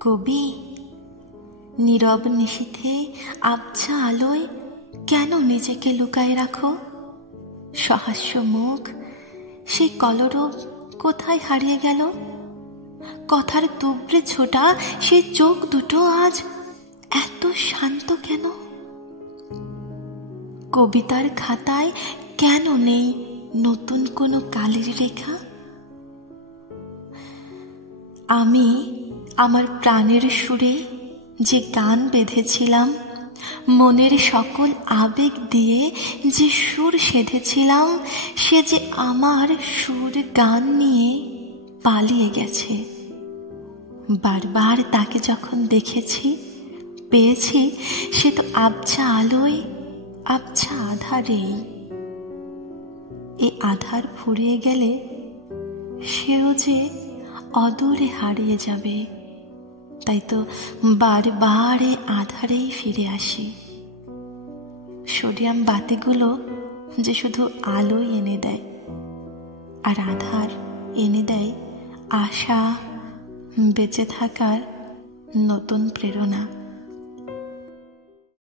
কবি, নীরব নিশীথে আবছা আলোয় কেন নিজেকে লুকায় রাখো? সহাস্য মুখ, সেই কলরব কোথায় হারিয়ে গেল? কথার তুবড়ে ছোটা সেই চোখ দুটো আজ এত শান্ত কেন? কবিতার খাতায় কেন নেই নতুন কোনো কালির রেখা? আমি আমার প্রাণের সুরে যে গান বেঁধেছিলাম, মনের সকল আবেগ দিয়ে যে সুর সেধেছিলাম, সে যে আমার সুর গান নিয়ে পালিয়ে গেছে। বারবার তাকে যখন দেখেছি, পেয়েছি, সে তো আবছা আলোয়, আবছা আধারেই। এ আধার ফুরিয়ে গেলে সেও যে অদূরে হারিয়ে যাবে। তাই তো বারবার এ আধারেই ফিরে আসি। সোডিয়াম বাতিগুলো যে শুধু আলোই এনে দেয়, আর আধার এনে দেয় আশা, বেঁচে থাকার নতুন প্রেরণা।